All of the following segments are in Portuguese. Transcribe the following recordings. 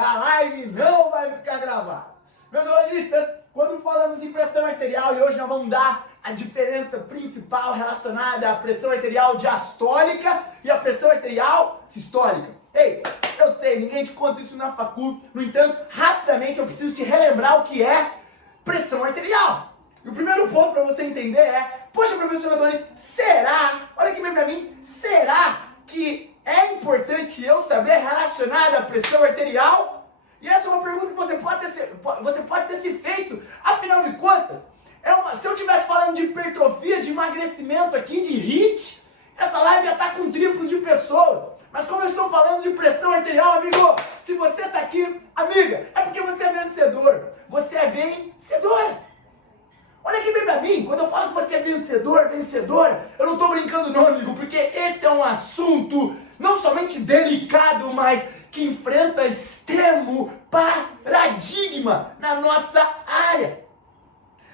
a live não vai ficar gravada. Meus ologistas, quando falamos em pressão arterial, e hoje nós vamos dar a diferença principal relacionada à pressão arterial diastólica e à pressão arterial sistólica. Ei, eu sei, ninguém te conta isso na facul, no entanto, rapidamente eu preciso te relembrar o que é pressão arterial. E o primeiro ponto para você entender é, poxa, professor Adonis, será, olha aqui bem pra mim, será que é importante eu saber relacionado à pressão arterial? E essa é uma pergunta que você pode ter se feito, afinal de contas, se eu estivesse falando de hipertrofia, de emagrecimento aqui, de HIIT, essa live ia estar com um triplo de pessoas. Mas como eu estou falando de pressão arterial, amigo, se você está aqui, amiga, é porque você é vencedor. Você é vencedora. Olha aqui bem pra mim, quando eu falo que você é vencedor, vencedora, eu não estou brincando não, amigo, porque esse é um assunto não somente delicado, mas que enfrenta extremo paradigma na nossa área.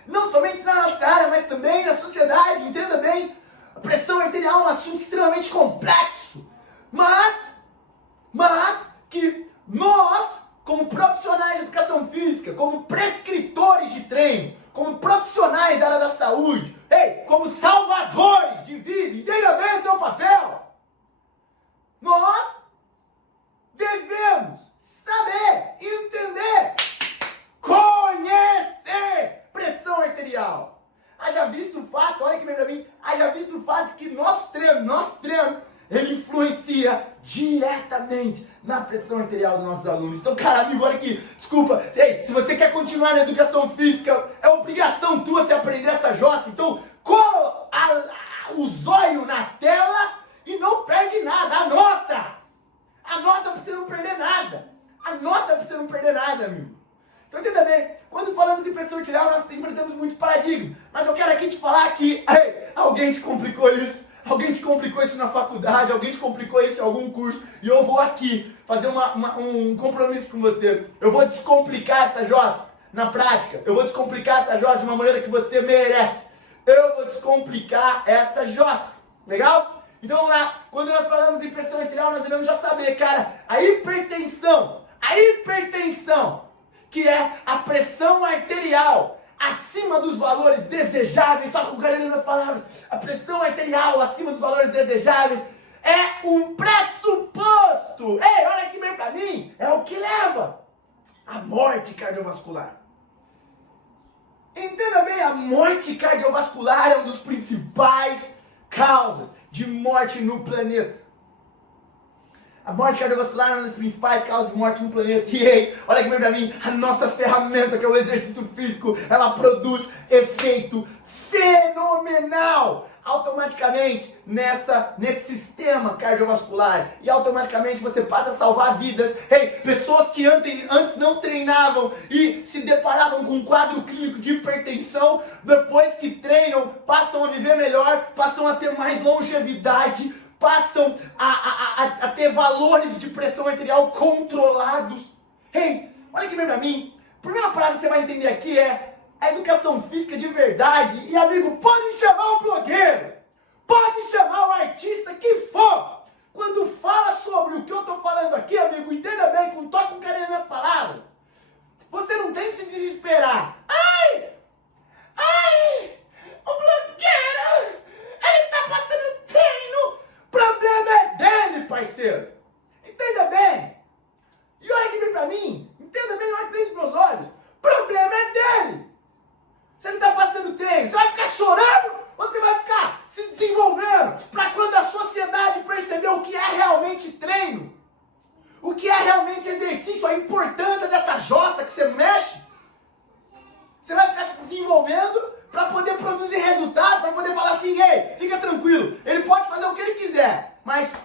Não somente na nossa área, mas também na sociedade, entenda bem. A pressão arterial é um assunto extremamente complexo, mas que nós, como profissionais de educação física, como prescritores de treino, como profissionais da área da saúde, como salvadores de vida, entenda bem o teu papel, nós devemos saber, entender, conhecer pressão arterial. Haja visto o fato, olha aqui bem pra mim, haja visto o fato que nosso treino, ele influencia diretamente na pressão arterial dos nossos alunos. Então, cara, amigo, olha aqui, desculpa, se você quer continuar na educação física, é obrigação tua você aprender essa jossa, então cola o zóio na tela e não perde nada, anota! Anota pra você não perder nada, amigo. Então entenda bem, quando falamos em pressão arterial, nós enfrentamos muito paradigma, mas eu quero aqui te falar que, alguém te complicou isso. Alguém te complicou isso na faculdade, alguém te complicou isso em algum curso, e eu vou aqui fazer um compromisso com você. Eu vou descomplicar essa jossa na prática, eu vou descomplicar essa jossa de uma maneira que você merece. Eu vou descomplicar essa jossa, legal? Então vamos lá, quando nós falamos em pressão arterial, nós devemos já saber, cara, a hipertensão, que é a pressão arterial acima dos valores desejáveis, só com carinho nas palavras, a pressão arterial acima dos valores desejáveis é um pressuposto. Olha aqui bem pra mim, é o que leva à morte cardiovascular. Entenda bem, a morte cardiovascular é uma das principais causas de morte no planeta. A morte cardiovascular é uma das principais causas de morte no planeta. E olha aqui pra mim, a nossa ferramenta, que é o exercício físico, ela produz efeito fenomenal automaticamente nesse sistema cardiovascular. E automaticamente você passa a salvar vidas. Pessoas que antes não treinavam e se deparavam com um quadro clínico de hipertensão, depois que treinam, passam a viver melhor, passam a ter mais longevidade, passam a ter valores de pressão arterial controlados. Olha aqui bem pra mim. A primeira parada que você vai entender aqui é a educação física de verdade. E amigo, pode chamar o blogueiro, pode chamar o artista que for. Quando fala sobre o que eu tô falando aqui, amigo, entenda bem, toque com carinho nas minhas palavras. Você não tem que se desesperar. O blogueiro, ele tá passando treino. O problema é dele, parceiro. Entenda bem. E olha aqui bem pra mim. Entenda bem, olha dentro dos meus olhos. O problema é dele. Se ele tá passando treino, você vai ficar chorando ou você vai ficar se desenvolvendo pra quando a sociedade perceber o que é realmente treino? O que é realmente exercício, a importância dessa jossa que você mexe? Você vai ficar se desenvolvendo para poder produzir resultados, para poder falar assim, fica tranquilo, ele pode fazer o que ele quiser, mas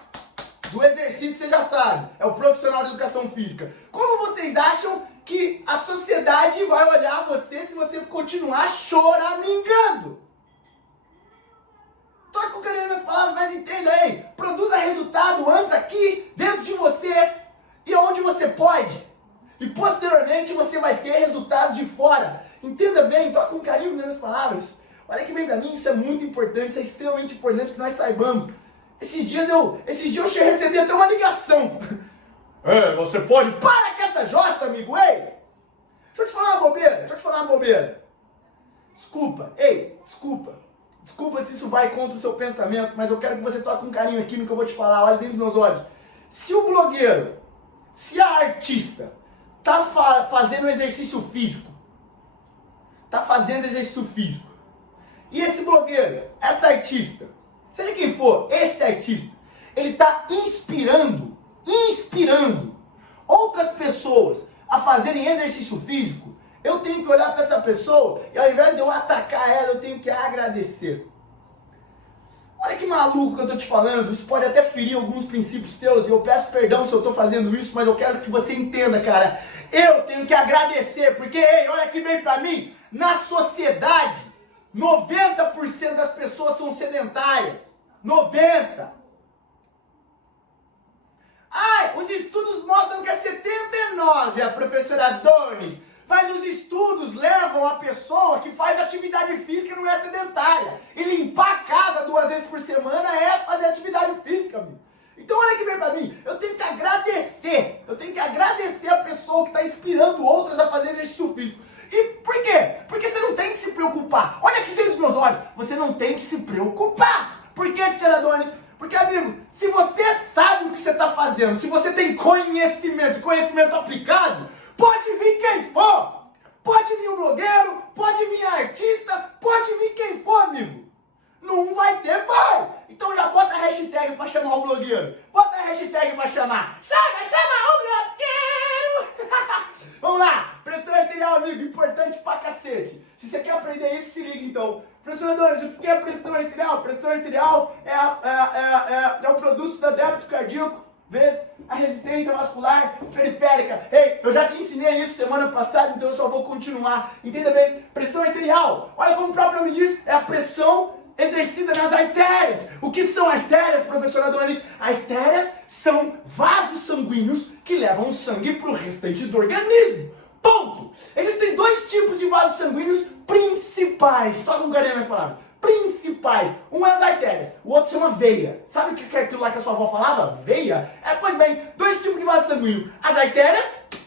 do exercício você já sabe, é o profissional de educação física. Como vocês acham que a sociedade vai olhar você se você continuar choramingando? Toque com carinho nas palavras, mas entenda produza resultado antes aqui, dentro de você, e onde você pode. E posteriormente você vai ter resultados de fora. Entenda bem, toque com carinho nas minhas palavras. Olha que bem pra mim, isso é muito importante, isso é extremamente importante que nós saibamos. Esses dias eu recebi até uma ligação. Você pode? Para com essa essa jossa, amigo, ei! Deixa eu te falar uma bobeira. Desculpa, desculpa. Desculpa se isso vai contra o seu pensamento, mas eu quero que você toque um carinho aqui no que eu vou te falar, olha dentro dos meus olhos. Se o blogueiro, se a artista tá fazendo exercício físico, e esse blogueiro, essa artista, seja quem for, esse artista, ele tá inspirando outras pessoas a fazerem exercício físico, eu tenho que olhar para essa pessoa e ao invés de eu atacar ela, eu tenho que agradecer. Olha que maluco que eu tô te falando, isso pode até ferir alguns princípios teus, e eu peço perdão se eu tô fazendo isso, mas eu quero que você entenda, cara. Eu tenho que agradecer, porque, olha que bem pra mim, na sociedade, 90% das pessoas são sedentárias. 90%. Os estudos mostram que é 79%, a professora Donis. Mas os estudos levam a pessoa que faz atividade física e não é sedentária. E limpar a casa 2 vezes por semana é fazer atividade física, amigo. Então olha aqui bem pra mim, eu tenho que agradecer. Eu tenho que agradecer a pessoa que está inspirando outras a fazer exercício físico. E por quê? Porque você não tem que se preocupar. Olha aqui dentro dos meus olhos, você não tem que se preocupar. Por quê, tia Donis? Porque, amigo, se você sabe o que você está fazendo, se você tem conhecimento aplicado, pode vir quem for. Pode vir o blogueiro, pode vir a artista, pode vir quem for, amigo. Não vai ter pai. Então já bota a hashtag para chamar o blogueiro. Bota a hashtag para chamar. Chama o blogueiro. Vamos lá. Pressão arterial, amigo, importante pra cacete. Se você quer aprender isso, se liga então. Professor Donis, o que é pressão arterial? Pressão arterial é o produto do débito cardíaco vezes a resistência vascular periférica. Eu já te ensinei isso semana passada, então eu só vou continuar. Entenda bem? Pressão arterial, olha como o próprio nome diz, é a pressão exercida nas artérias. O que são artérias, professor Adonis? Artérias são vasos sanguíneos que levam o sangue para o restante do organismo. Ponto! Existem 2 tipos de vasos sanguíneos principais. Toca um carinho nas palavras. Principais. Um é as artérias, o outro chama veia. Sabe o que é aquilo lá que a sua avó falava? Veia? Pois bem, 2 tipos de vaso sanguíneo. As artérias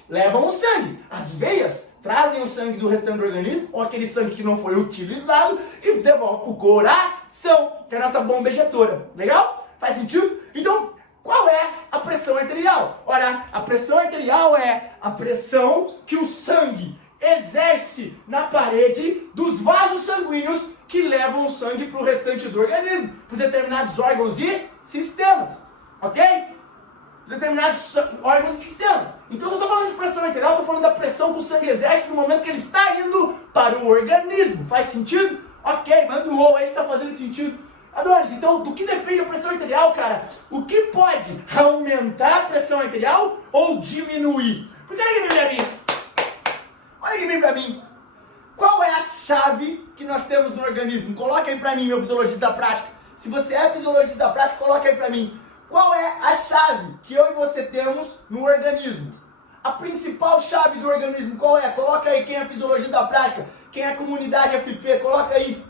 levam o sangue. As veias trazem o sangue do restante do organismo, ou aquele sangue que não foi utilizado, e devolve para o coração, que é a nossa bomba ejetora. Legal? Faz sentido? Então, qual é a pressão arterial? Ora, a pressão arterial é a pressão que o sangue exerce na parede dos vasos sanguíneos que levam o sangue para o restante do organismo, para determinados órgãos e sistemas, ok? Determinados órgãos e sistemas. Então, se eu estou falando de pressão arterial, eu estou falando da pressão que o sangue exerce no momento que ele está indo para o organismo. Faz sentido? Ok, manda um ou aí, está fazendo sentido. Adonis, então, do que depende a pressão arterial, cara? O que pode aumentar a pressão arterial ou diminuir? Porque olha aqui pra mim. Olha aqui bem pra mim. Qual é a chave que nós temos no organismo? Coloca aí pra mim, meu fisiologista da prática. Se você é fisiologista da prática, coloca aí pra mim. Qual é a chave que eu e você temos no organismo? A principal chave do organismo qual é? Coloca aí quem é fisiologista da prática, quem é comunidade FP, coloca aí.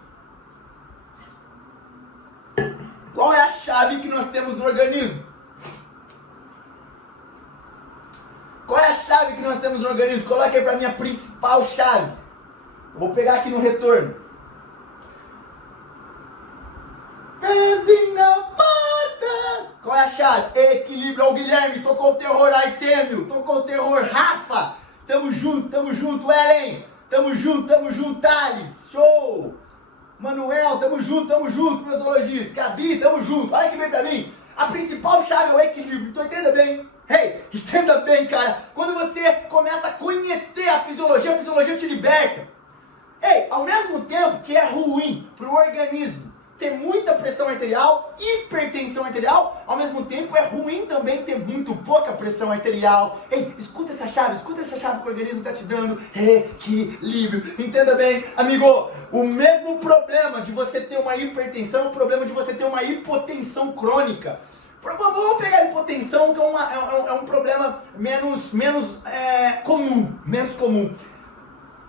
Qual é a chave que nós temos no organismo? Qual é a chave que nós temos no organismo? Coloca aí pra mim a principal chave. Eu vou pegar aqui no retorno. Pezinho morta. Qual é a chave? Equilíbrio. Ó, o Guilherme, tocou o terror. Artêmio, tocou o terror. Rafa, tamo junto, Ellen. Tamo junto, Thales. Show. Manuel, tamo junto, meus zoologistas. Gabi, tamo junto. Olha que vem pra mim. A principal chave é o equilíbrio. Então entenda bem. Entenda bem, cara. Quando você começa a conhecer a fisiologia te liberta. Ao mesmo tempo que é ruim pro organismo ter muita pressão arterial, hipertensão arterial, ao mesmo tempo é ruim também ter muito pouca pressão arterial. Escuta essa chave que o organismo está te dando. Equilíbrio. Entenda bem, amigo, o mesmo problema de você ter uma hipertensão é o problema de você ter uma hipotensão crônica. Vamos pegar a hipotensão, que é um problema menos comum.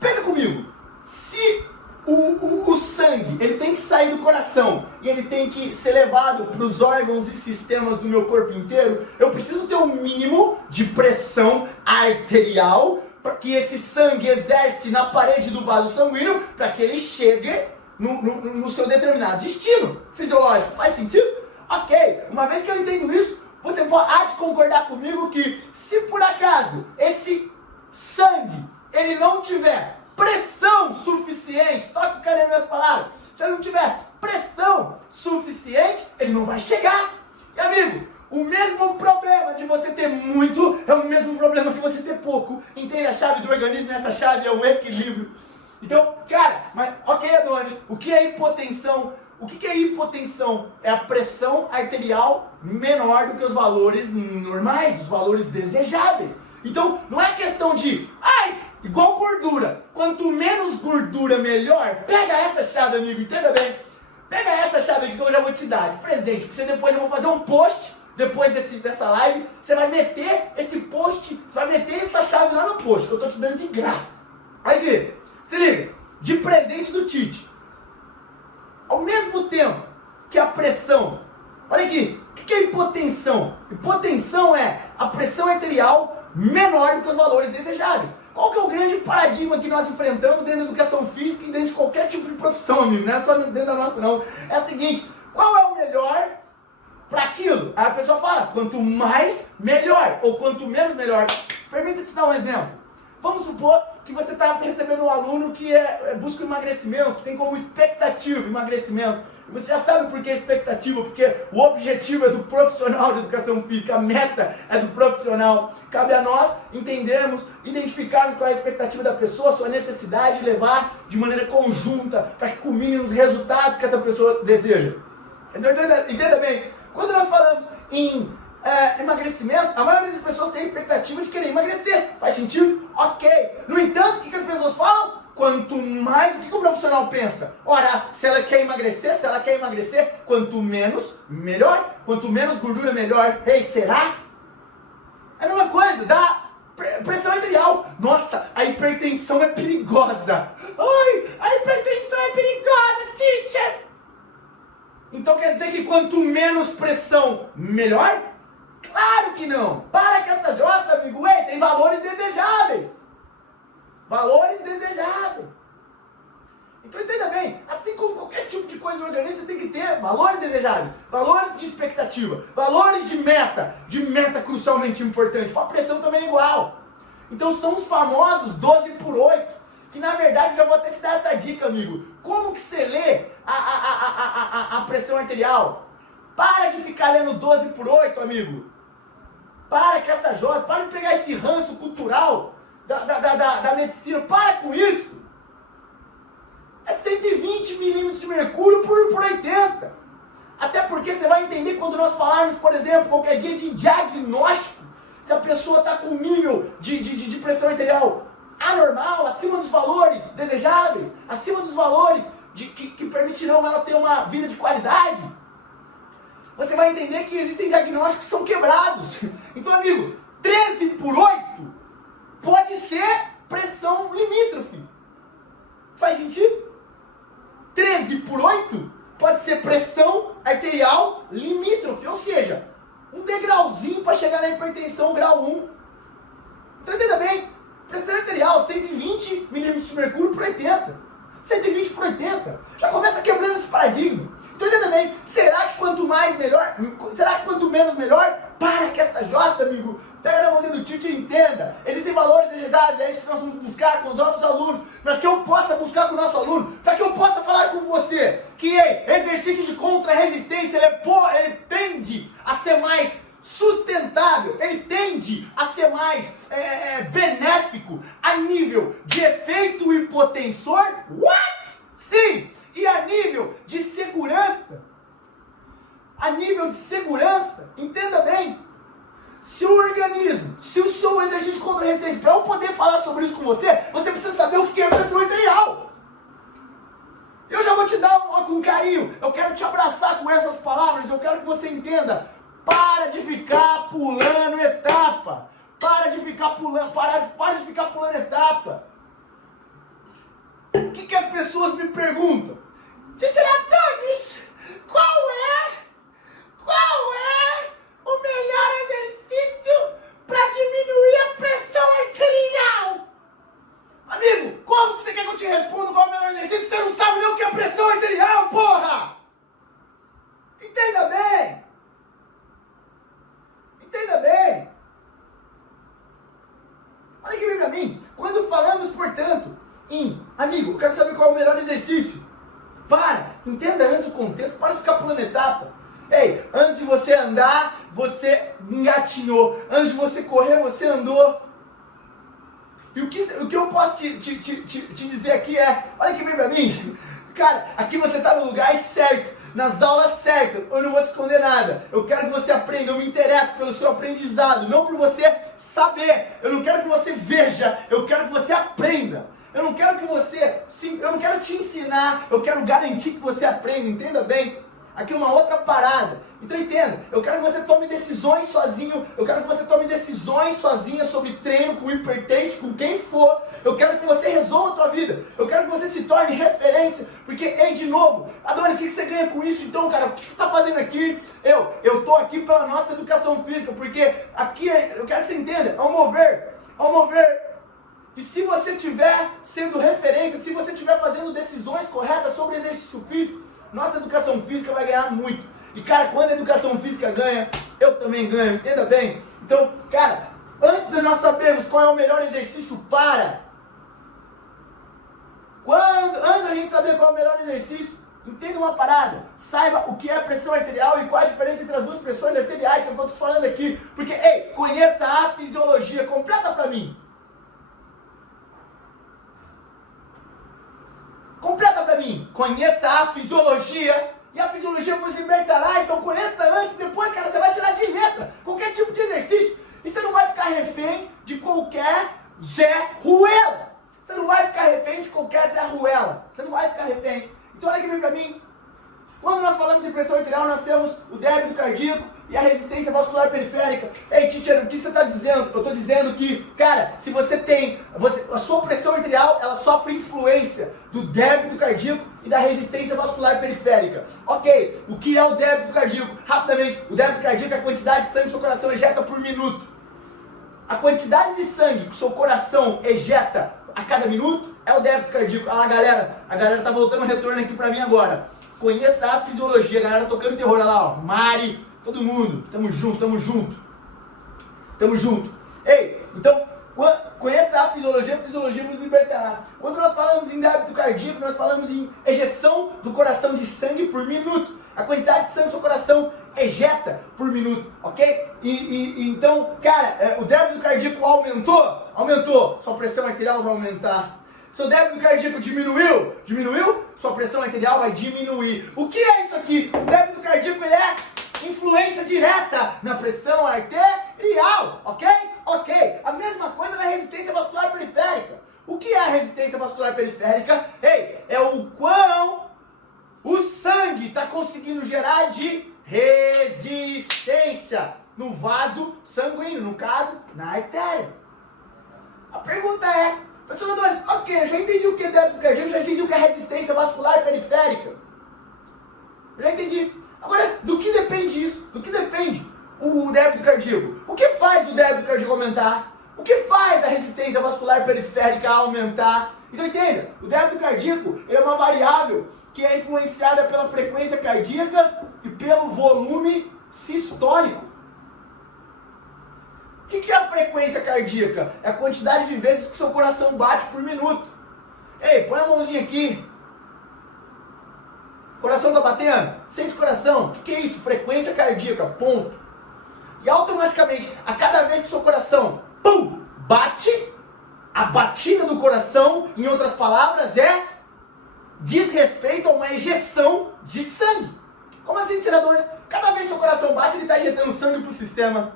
Pensa comigo, se O sangue, ele tem que sair do coração e ele tem que ser levado para os órgãos e sistemas do meu corpo inteiro. Eu preciso ter um mínimo de pressão arterial para que esse sangue exerce na parede do vaso sanguíneo para que ele chegue no seu determinado destino fisiológico. Faz sentido? Ok, uma vez que eu entendo isso, você pode concordar comigo que se por acaso esse sangue ele não tiver pressão suficiente, toca o cara nas minhas palavras, se ele não tiver pressão suficiente, ele não vai chegar. E amigo, o mesmo problema de você ter muito é o mesmo problema de você ter pouco. Entende? A chave do organismo, essa chave é o equilíbrio. Então, cara, mas ok, Adonis, o que é hipotensão? O que é hipotensão? É a pressão arterial menor do que os valores normais, os valores desejáveis. Então, não é questão de, igual gordura. Quanto menos gordura, melhor. Pega essa chave, amigo, entenda bem. Pega essa chave aqui que eu já vou te dar de presente. Porque depois eu vou fazer um post, depois dessa live. Você vai meter esse post, você vai meter essa chave lá no post, que eu tô te dando de graça. Aí, se liga, de presente do Tite. Ao mesmo tempo que a pressão, olha aqui, o que é hipotensão? Hipotensão é a pressão arterial menor do que os valores desejáveis. Qual que é o grande paradigma que nós enfrentamos dentro da educação física e dentro de qualquer tipo de profissão, amigo? Não é só dentro da nossa, não. É o seguinte, qual é o melhor para aquilo? Aí a pessoa fala, quanto mais, melhor. Ou quanto menos, melhor. Permita-te dar um exemplo. Vamos supor que você está recebendo um aluno que busca emagrecimento, tem como expectativa emagrecimento. Você já sabe por que expectativa, porque o objetivo é do profissional de educação física, a meta é do profissional. Cabe a nós entendermos, identificarmos qual é a expectativa da pessoa, sua necessidade de levar de maneira conjunta para que culmine nos resultados que essa pessoa deseja. Então, entenda bem, quando nós falamos em emagrecimento, a maioria das pessoas tem a expectativa de querer emagrecer. Faz sentido? Ok. No entanto, o que as pessoas falam? Quanto mais, o que o profissional pensa? Ora, se ela quer emagrecer, quanto menos, melhor. Quanto menos gordura, melhor. Ei, será? É a mesma coisa, dá pressão arterial. Nossa, a hipertensão é perigosa. Ai, a hipertensão é perigosa, teacher. Então quer dizer que quanto menos pressão, melhor? Claro que não. Para com essa jota, amigo. Ei, tem valores desejáveis. Valores desejáveis. Então entenda bem, assim como qualquer tipo de coisa no organismo, você tem que ter valores desejáveis, valores de expectativa, valores de meta crucialmente importante. A pressão também é igual. Então são os famosos 12/8, que na verdade eu já vou até te dar essa dica, amigo. Como que você lê a pressão arterial? Para de ficar lendo 12/8, amigo. Para com essa jota, para de pegar esse ranço cultural da medicina, para com isso. É 120 milímetros de mercúrio por 80. Até porque você vai entender quando nós falarmos, por exemplo, qualquer dia de diagnóstico, se a pessoa está com nível de pressão arterial anormal, acima dos valores desejáveis, acima dos valores que permitirão ela ter uma vida de qualidade. Você vai entender que existem diagnósticos que são quebrados. Então, amigo, 13/8 pode ser pressão limítrofe. Faz sentido? 13/8 pode ser pressão arterial limítrofe, ou seja, um degrauzinho para chegar na hipertensão grau 1. Então entenda bem, pressão arterial 120 milímetros de mercúrio por 80. 120/80. Já começa quebrando esse paradigma. Então entenda bem, será que quanto mais melhor? Será que quanto menos melhor? Para que essa jota, amigo. Pega na mãozinha do Tite e entenda. Existem valores desejáveis, é isso que nós vamos buscar com os nossos alunos. Mas que eu possa buscar com o nosso aluno, para que eu possa falar com você que exercício de contra-resistência, ele tende a ser mais sustentável, ele tende a ser mais benéfico a nível de efeito hipotensor. What? Sim! E a nível de segurança. A nível de segurança, entenda bem. Se o organismo, se o seu exercício de contra-resistência, para eu poder falar sobre isso com você, você precisa saber o que é pressão arterial. Eu já vou te dar com carinho, eu quero te abraçar com essas palavras, eu quero que você entenda. Para de ficar pulando etapa. Para de ficar pulando etapa. O que as pessoas me perguntam? perguntam, Teacher Adonis, qual é o melhor exercício para diminuir a pressão arterial? Amigo, como que você quer que eu te responda qual é o melhor exercício se você não sabe nem o que é pressão arterial, porra? Entenda bem. Entenda bem. Olha aqui bem pra mim. Quando falamos, portanto, amigo, eu quero saber qual é o melhor exercício. Entenda antes o contexto, para de ficar pulando etapa. Ei, antes de você andar, você engatinhou. Antes de você correr, você andou. E o que eu posso te dizer aqui é, olha aqui bem pra mim. Cara, aqui você tá no lugar certo, nas aulas certas. Eu não vou te esconder nada. Eu quero que você aprenda, eu me interesso pelo seu aprendizado, não por você saber. Eu não quero que você veja, eu quero que você aprenda. Eu não quero te ensinar, eu quero garantir que você aprenda, entenda bem. Aqui uma outra parada. Então entenda, eu quero que você tome decisões sozinho, eu quero que você tome decisões sozinha sobre treino, com hipertenso, com quem for. Eu quero que você resolva a tua vida, eu quero que você se torne referência, porque, de novo, Adonis, o que você ganha com isso então, cara? O que você está fazendo aqui? Eu tô aqui pela nossa educação física, porque aqui, eu quero que você entenda, ao mover. E se você estiver sendo referência, se você estiver fazendo decisões corretas sobre exercício físico, nossa educação física vai ganhar muito. E cara, quando a educação física ganha, eu também ganho, entenda bem? Então, cara, antes de nós sabermos qual é o melhor exercício antes da gente saber qual é o melhor exercício, entenda uma parada, saiba o que é a pressão arterial e qual a diferença entre as duas pressões arteriais que eu estou falando aqui. Porque, conheça a fisiologia completa pra mim. Completa pra mim. Conheça a fisiologia e a fisiologia vos libertará. Então conheça antes, depois, cara, você vai tirar de letra qualquer tipo de exercício. E você não vai ficar refém de qualquer Zé Ruela. Você não vai ficar refém de qualquer Zé Ruela. Você não vai ficar refém. Então olha aqui bem pra mim. Quando nós falamos em pressão arterial, nós temos o débito cardíaco e a resistência vascular periférica. Ei, teacher, o que você está dizendo? Eu estou dizendo que, cara, se você tem... a sua pressão arterial, ela sofre influência do débito cardíaco e da resistência vascular periférica. Ok, o que é o débito cardíaco? Rapidamente, o débito cardíaco é a quantidade de sangue que seu coração ejeta por minuto. A quantidade de sangue que o seu coração ejeta a cada minuto é o débito cardíaco. Olha lá, galera. A galera tá voltando o retorno aqui pra mim agora. Conheça a fisiologia, galera tocando terror, olha lá, ó. Mari, todo mundo, tamo junto. Ei, então, conheça a fisiologia nos libertará. Quando nós falamos em débito cardíaco, nós falamos em ejeção do coração de sangue por minuto. A quantidade de sangue que seu coração ejeta por minuto, ok? Então, cara, o débito cardíaco aumentou, sua pressão arterial vai aumentar. Seu débito cardíaco diminuiu, sua pressão arterial vai diminuir. O que é isso aqui? O débito cardíaco, ele é influência direta na pressão arterial, ok? Ok. A mesma coisa na resistência vascular periférica. O que é a resistência vascular periférica? É o quão o sangue está conseguindo gerar de resistência no vaso sanguíneo, no caso, na artéria. A pergunta é, professor Adonis, ok, eu já entendi o que é débito cardíaco, já entendi o que é resistência vascular periférica. Já entendi. Agora, do que depende isso? Do que depende o débito cardíaco? O que faz o débito cardíaco aumentar? O que faz a resistência vascular periférica aumentar? Então entenda, o débito cardíaco é uma variável que é influenciada pela frequência cardíaca e pelo volume sistólico. O que é a frequência cardíaca? É a quantidade de vezes que seu coração bate por minuto. Ei, põe a mãozinha aqui. Coração tá batendo? Sente o coração. O que é isso? Frequência cardíaca, ponto. E automaticamente, a cada vez que seu coração, bate, a batida do coração, em outras palavras, diz respeito a uma ejeção de sangue. Como assim, tiradores? Cada vez que seu coração bate, ele está injetando sangue para o sistema.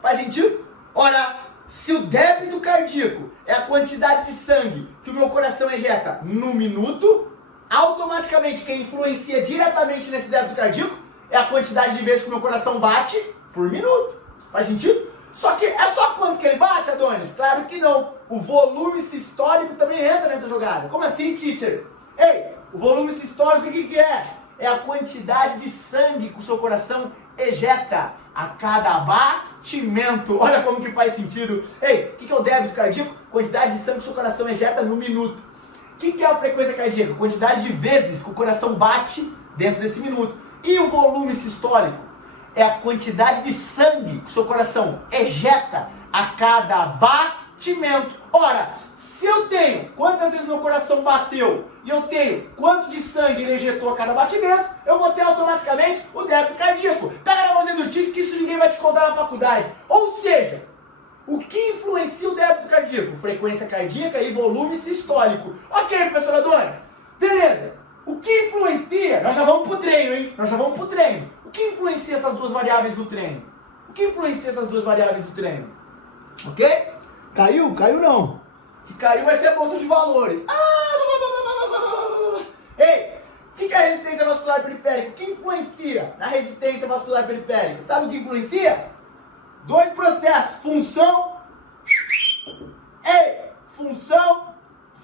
Faz sentido? Ora, se o débito cardíaco é a quantidade de sangue que o meu coração ejeta no minuto, automaticamente quem influencia diretamente nesse débito cardíaco é a quantidade de vezes que o meu coração bate por minuto. Faz sentido? Só que é só quanto que ele bate, Adonis? Claro que não. O volume sistólico também entra nessa jogada. Como assim, teacher? Ei, o volume sistólico o que é? É a quantidade de sangue que o seu coração ejeta a cada batimento. Olha como que faz sentido. Ei, o que é o débito cardíaco? Quantidade de sangue que o seu coração ejeta no minuto. O que é a frequência cardíaca? Quantidade de vezes que o coração bate dentro desse minuto. E o volume sistólico? É a quantidade de sangue que o seu coração ejeta a cada batimento. Ora, se eu tenho quantas vezes meu coração bateu e eu tenho quanto de sangue ele ejetou a cada batimento, eu vou ter automaticamente o débito cardíaco. Pega na mãozinha do Tite que isso ninguém vai te contar na faculdade. Ou seja, o que influencia o débito cardíaco? Frequência cardíaca e volume sistólico. Ok, professor Adonis? Beleza. O que influencia? Nós já vamos pro treino, hein? Nós já vamos pro treino. O que influencia essas duas variáveis do treino? O que influencia essas duas variáveis do treino? Ok? Caiu? Caiu não. Que caiu vai ser a bolsa de valores. Ei, o que é a resistência vascular periférica? O que influencia na resistência vascular periférica? Sabe o que influencia? Dois processos. Função. Ei, função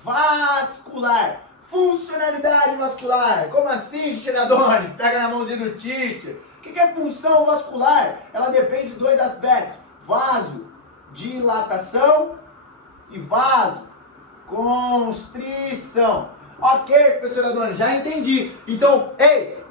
vascular. Funcionalidade vascular. Como assim, tiradores? Pega na mãozinha do Tite. O que é função vascular? Ela depende de dois aspectos. Vasodilatação e vasoconstrição. Ok, professor Adonis, já entendi. Então, ei,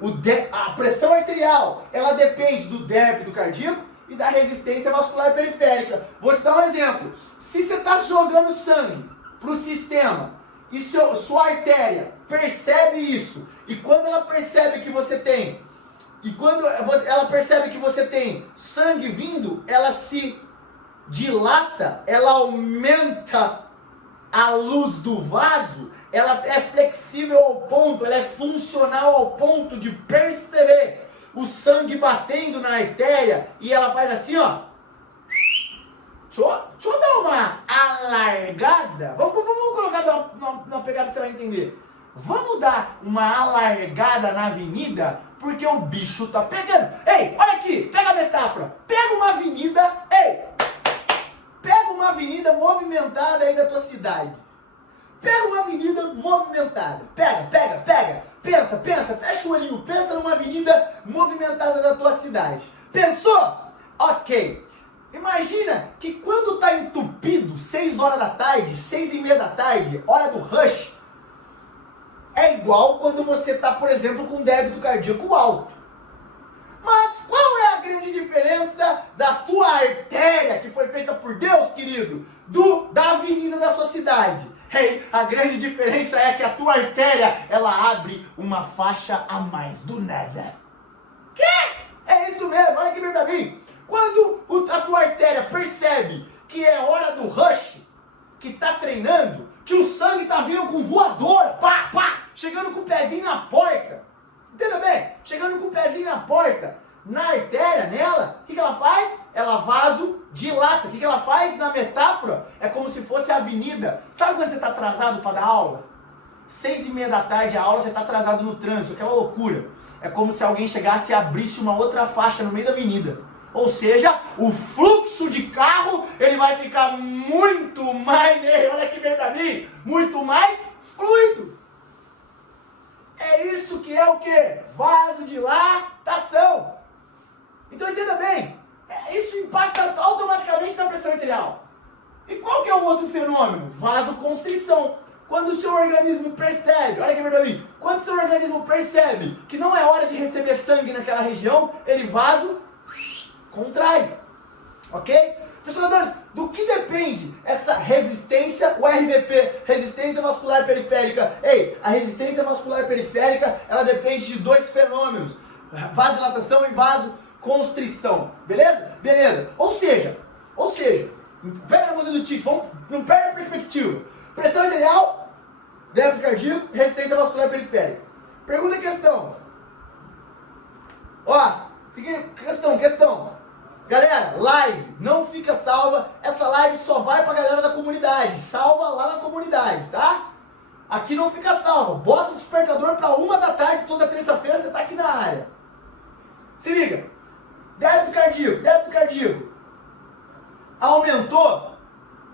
a pressão arterial, ela depende do débito cardíaco e da resistência vascular periférica. Vou te dar um exemplo. Se você está jogando sangue para o sistema e sua artéria percebe isso, e quando ela percebe que você tem, sangue vindo, ela se dilata, ela aumenta a luz do vaso, ela é flexível ao ponto, ela é funcional ao ponto de perceber o sangue batendo na artéria, e ela faz assim, ó. Deixa eu dar uma alargada. Vamos colocar numa pegada que você vai entender. Vamos dar uma alargada na avenida, porque o bicho tá pegando. Ei, olha aqui, pega a metáfora. Pega uma avenida, pega uma avenida movimentada aí da tua cidade. Pega uma avenida movimentada. Pega. Pensa, fecha o olhinho. Pensa numa avenida movimentada da tua cidade. Pensou? Ok. Imagina que quando tá entupido, 6 horas da tarde, 6:30 da tarde, hora do rush, é igual quando você tá, por exemplo, com débito cardíaco alto. Mas qual é a grande diferença da tua artéria, que foi feita por Deus, querido, da avenida da sua cidade? Hey, a grande diferença é que a tua artéria, ela abre uma faixa a mais do nada. Que? É isso mesmo, olha aqui pra mim. Quando a tua artéria percebe que é hora do rush, que tá treinando, que o sangue tá vindo com voadora, chegando com o pezinho na porta. Entenda bem? Chegando com o pezinho na porta, na artéria, nela, o que ela faz? Ela vasodilata. O que ela faz na metáfora? É como se fosse a avenida. Sabe quando você tá atrasado para dar aula? 6:30 da tarde a aula, você tá atrasado no trânsito, aquela loucura. É como se alguém chegasse e abrisse uma outra faixa no meio da avenida. Ou seja, o fluxo de carro, ele vai ficar muito mais, olha aqui bem pra mim, muito mais fluido. É isso que é o quê? Vasodilatação. Então entenda bem, isso impacta automaticamente na pressão arterial. E qual que é o outro fenômeno? Vasoconstrição. Quando o seu organismo percebe, olha aqui bem pra mim, quando o seu organismo percebe que não é hora de receber sangue naquela região, ele contrai, ok? Professor Adonis, do que depende essa resistência, o RVP, resistência vascular periférica? Ei, a resistência vascular periférica, ela depende de dois fenômenos, vasodilatação e vasoconstrição, beleza? Beleza, ou seja, pega na mãozinha do Tite, não perde a perspectiva. Pressão arterial, débito cardíaco, resistência vascular periférica. Pergunta e questão. Ó, seguinte, questão. Galera, live não fica salva. Essa live só vai pra galera da comunidade. Salva lá na comunidade, tá? Aqui não fica salva. Bota o despertador pra 1 da tarde, toda terça-feira você tá aqui na área. Se liga. Débito cardíaco. Aumentou?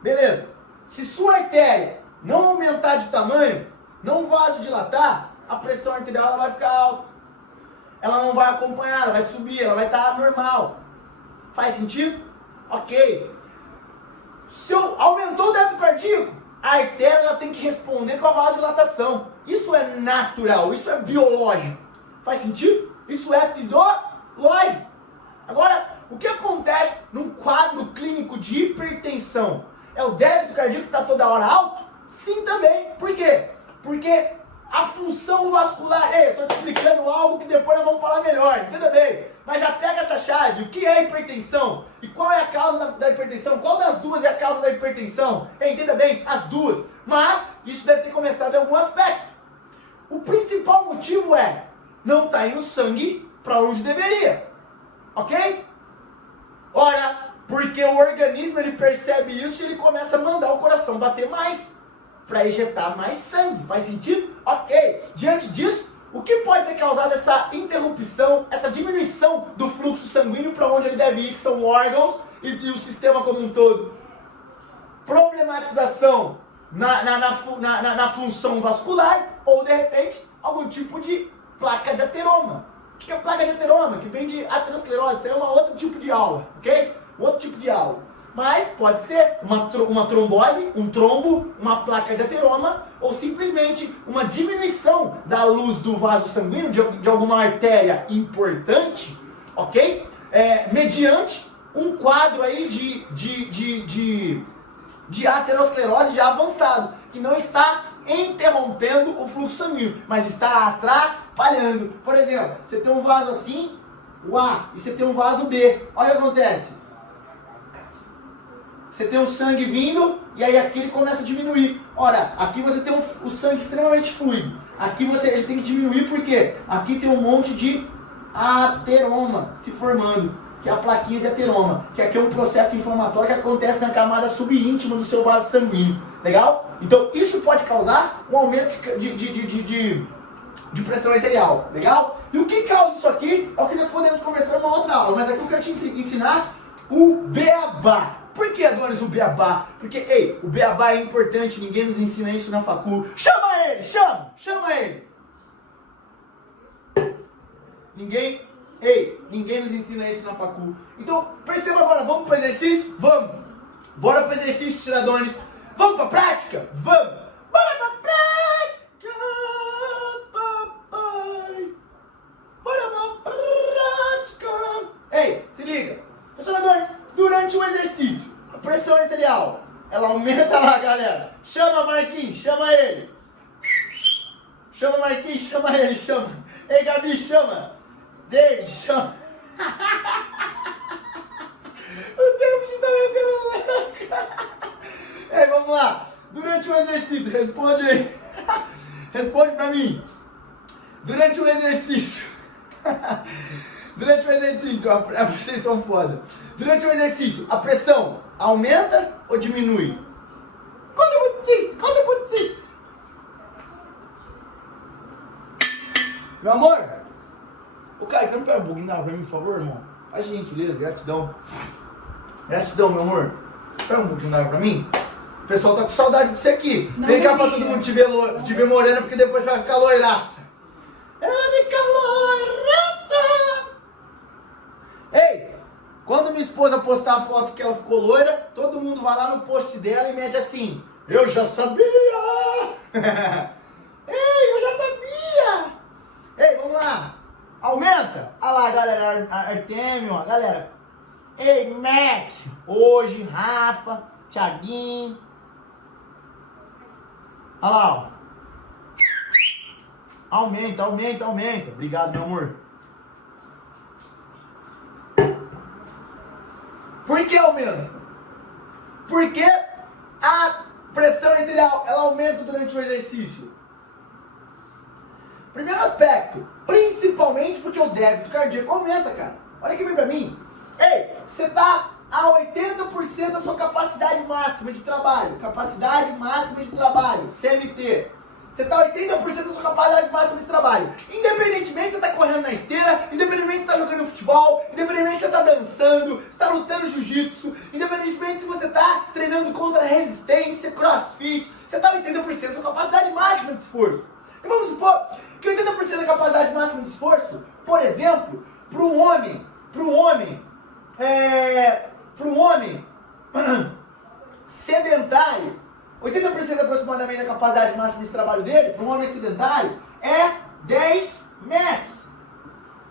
Beleza. Se sua artéria não aumentar de tamanho, não vasodilatar, a pressão arterial ela vai ficar alta. Ela não vai acompanhar, ela vai subir, ela vai estar normal. Faz sentido? Ok. Se aumentou o débito cardíaco, a artéria ela tem que responder com a vasodilatação. Isso é natural, isso é biológico. Faz sentido? Isso é fisiológico. Agora, o que acontece num quadro clínico de hipertensão? É o débito cardíaco que está toda hora alto? Sim, também. Por quê? Porque a função vascular... Ei, eu estou te explicando algo que depois nós vamos falar melhor, entenda bem. Mas já pega essa chave, o que é hipertensão? E qual é a causa da hipertensão? Qual das duas é a causa da hipertensão? Entenda bem, as duas. Mas isso deve ter começado em algum aspecto. O principal motivo é não está indo sangue para onde deveria. Ok? Ora, porque o organismo ele percebe isso e ele começa a mandar o coração bater mais para injetar mais sangue. Faz sentido? Ok. Diante disso, o que pode ter causado essa interrupção, essa diminuição do fluxo sanguíneo para onde ele deve ir, que são órgãos e o sistema como um todo? Problematização na função vascular ou, de repente, algum tipo de placa de ateroma. O que é placa de ateroma? Que vem de aterosclerose. Isso é um outro tipo de aula, ok? Outro tipo de aula. Mas pode ser uma trombose, um trombo, uma placa de ateroma ou simplesmente uma diminuição da luz do vaso sanguíneo de alguma artéria importante, ok? Mediante um quadro aí de aterosclerose já avançado, que não está interrompendo o fluxo sanguíneo, mas está atrapalhando. Por exemplo, você tem um vaso assim, o A, e você tem um vaso B. Olha o que acontece. Você tem o sangue vindo e aí aqui ele começa a diminuir. Ora, aqui você tem o sangue extremamente fluido. Aqui ele tem que diminuir porque aqui tem um monte de ateroma se formando, que é a plaquinha de ateroma, que aqui é um processo inflamatório que acontece na camada subíntima do seu vaso sanguíneo. Legal? Então isso pode causar um aumento de pressão arterial. Legal? E o que causa isso aqui é o que nós podemos conversar numa outra aula. Mas aqui eu quero te ensinar o beabá. Por que, Adonis, o beabá? Porque, ei, o beabá é importante, ninguém nos ensina isso na facul. Chama ele, chama ele. Ninguém nos ensina isso na facul. Então, perceba agora, vamos para o exercício? Vamos. Bora para o exercício, Tiradones. Vamos para a prática? Vamos. Bora para a prática, papai. Bora para a prática. Ei, se liga. Funcionadores, durante o exercício, a pressão arterial, ela aumenta lá, galera. Chama Marquinhos, chama ele. Chama Marquinhos, chama ele, chama. Ei, Gabi, chama. David, chama. O David tá metendo louca. Ei, vamos lá. Durante o exercício, responde aí. Responde pra mim. Durante o exercício. Durante o exercício, vocês são foda. Durante o exercício, a pressão aumenta ou diminui? Conta botite. Meu amor, ô Caio, você não pega um pouquinho d'água pra mim, por favor, irmão? Faz gentileza, gratidão. Gratidão, meu amor. Pega um pouquinho d'água pra mim. O pessoal tá com saudade de você aqui. Vem cá pra todo mundo te ver morena, porque depois você vai ficar loiraça. Ela vai ficar loiraça. Ei, quando minha esposa postar a foto que ela ficou loira, todo mundo vai lá no post dela e mete assim: eu já sabia! Ei, eu já sabia! Ei, vamos lá! Aumenta! Olha lá, galera, Artemio, galera. Ei, Mac, hoje, Rafa, Thiaguinho. Olha lá, ó. Aumenta. Obrigado, meu amor. Por que aumenta? Porque a pressão arterial, ela aumenta durante o exercício. Primeiro aspecto, principalmente porque o débito cardíaco aumenta, cara. Olha aqui bem pra mim. Ei, você tá a 80% da sua capacidade máxima de trabalho. Capacidade máxima de trabalho, CMT. Você está 80% da sua capacidade máxima de trabalho. Independentemente se você está correndo na esteira, independentemente se você está jogando futebol, independentemente se você está dançando, se está lutando jiu-jitsu, independentemente se você está treinando contra resistência, crossfit, você está 80% da sua capacidade máxima esforço. E vamos supor que 80% da capacidade máxima de esforço, por exemplo, para um homem sedentário, 80% aproximadamente da capacidade máxima de trabalho dele, para um homem sedentário, é 10 metros,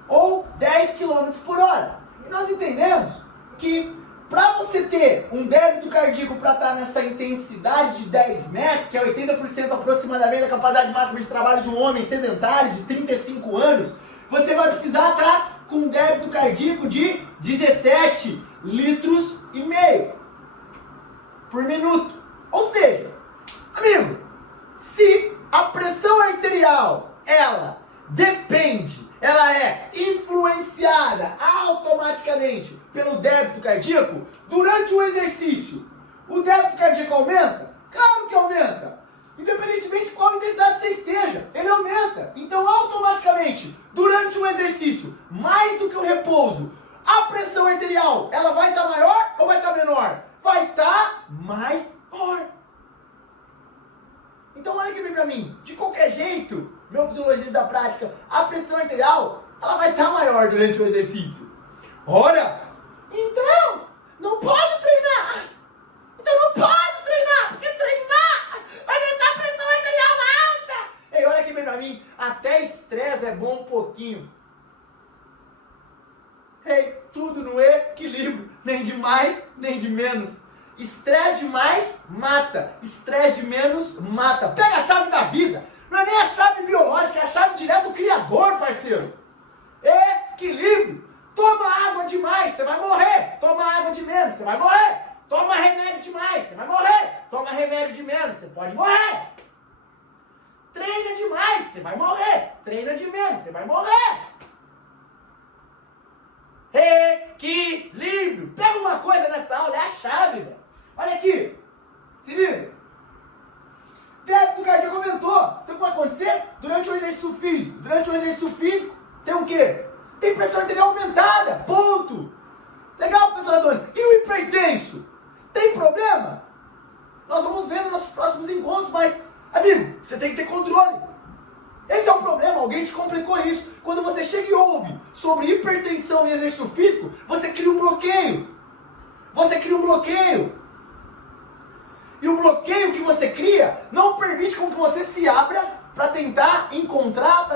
ou 10 km por hora. E nós entendemos que para você ter um débito cardíaco para estar nessa intensidade de 10 metros, que é 80% aproximadamente da capacidade máxima de trabalho de um homem sedentário de 35 anos, você vai precisar estar com um débito cardíaco de 17 litros e meio por minuto. Ou seja, amigo, se a pressão arterial, ela é influenciada automaticamente pelo débito cardíaco, durante o exercício, o débito cardíaco aumenta? Claro que aumenta! Independentemente de qual intensidade você esteja, ele aumenta. Então, automaticamente, durante o exercício, mais do que o repouso, a pressão arterial, ela vai estar maior ou vai estar menor? Vai estar maior. Então, olha aqui bem pra mim. De qualquer jeito, meu fisiologista da prática, a pressão arterial, ela vai estar maior durante o exercício. Ora, então, não pode treinar. Porque treinar vai deixar a pressão arterial alta. Ei, olha aqui bem pra mim, até estresse é bom um pouquinho. Ei, tudo no equilíbrio, nem de mais, nem de menos. Estresse demais, mata. Estresse de menos, mata. Pega a chave da vida. Não é nem a chave biológica, é a chave direta do Criador, parceiro. Equilíbrio. Toma água demais, você vai morrer. Toma água de menos, você vai morrer. Toma remédio demais, você vai morrer. Toma remédio de menos, você pode morrer. Treina demais, você vai morrer. Treina de menos, você vai morrer. Equilíbrio. Pega uma coisa nessa aula, é a chave, velho. Olha aqui. Se liga. Débito cardíaco aumentou. Então o que vai acontecer? Durante o exercício físico, tem o quê? Tem pressão arterial aumentada. Ponto. Legal, professor Adonis. E o hipertenso? Tem problema? Nós vamos ver nos nossos próximos encontros, mas, amigo, você tem que ter controle. Esse é o problema, alguém te complicou isso. Quando você chega e ouve sobre hipertensão e exercício físico, você cria um bloqueio. E o bloqueio que você cria não permite com que você se abra para tentar encontrar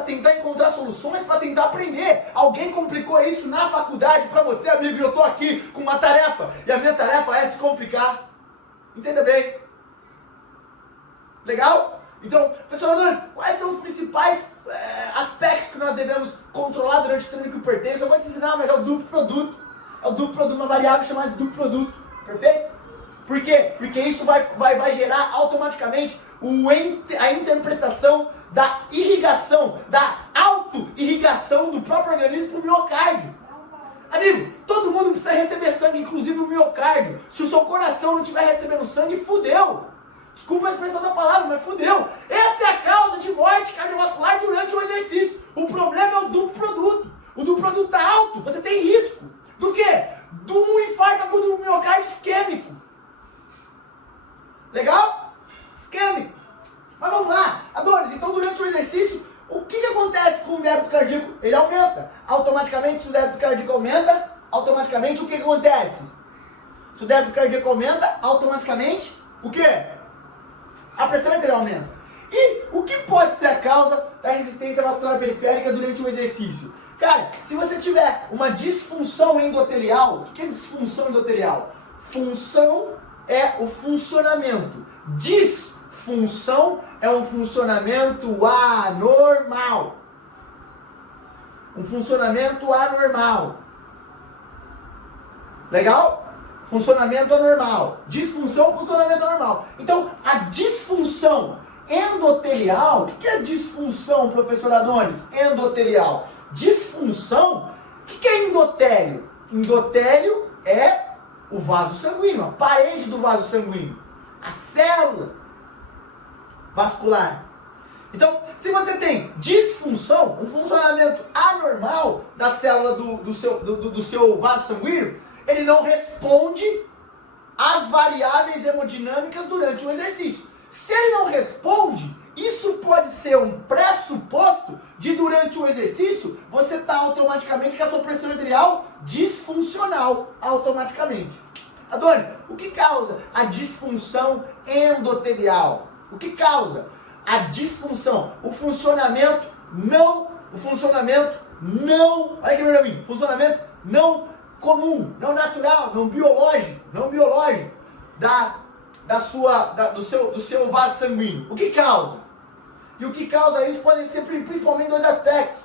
soluções, para tentar aprender. Alguém complicou isso na faculdade para você, amigo, e eu tô aqui com uma tarefa. E a minha tarefa é descomplicar. Entenda bem. Legal? Então, professor Adonis, quais são os principais aspectos que nós devemos controlar durante o treino hipertenso? Eu vou te ensinar, mas é o duplo produto. É o duplo produto, uma variável chamada de duplo produto. Perfeito? Por quê? Porque isso vai gerar automaticamente a interpretação da irrigação, da auto-irrigação do próprio organismo para o miocárdio. Amigo, todo mundo precisa receber sangue, inclusive o miocárdio. Se o seu coração não estiver recebendo sangue, fudeu. Desculpa a expressão da palavra, mas fudeu. Essa é a causa de morte cardiovascular durante o exercício. O problema é o duplo produto. O duplo produto está alto, você tem risco. Do quê? De um infarto agudo do miocárdio isquêmico. Legal? Isquêmico. Mas vamos lá. Adonis, então durante o exercício, o que acontece com o débito cardíaco? Ele aumenta. Automaticamente, se o débito cardíaco aumenta, automaticamente o que acontece? Se o débito cardíaco aumenta, automaticamente, o quê? A pressão arterial aumenta. E o que pode ser a causa da resistência vascular periférica durante o exercício? Cara, se você tiver uma disfunção endotelial, o que é disfunção endotelial? Função é o funcionamento. Disfunção é um funcionamento anormal. Um funcionamento anormal. Legal? Funcionamento anormal. Disfunção, funcionamento anormal. Então, a disfunção endotelial, o que é disfunção, professor Adonis? Endotelial. Disfunção, o que é endotélio? Endotélio é o vaso sanguíneo, a parede do vaso sanguíneo, a célula vascular. Então, se você tem disfunção, um funcionamento anormal da célula do seu vaso sanguíneo, ele não responde às variáveis hemodinâmicas durante o exercício. Se ele não responde, isso pode ser ser um pressuposto de durante o exercício você estar automaticamente com a sua pressão arterial disfuncional, automaticamente. Adonis, o que causa a disfunção endotelial? O que causa a disfunção? O funcionamento não, olha aqui pra mim, funcionamento não comum, não natural, não biológico do seu vaso sanguíneo. O que causa? E o que causa isso podem ser principalmente dois aspectos.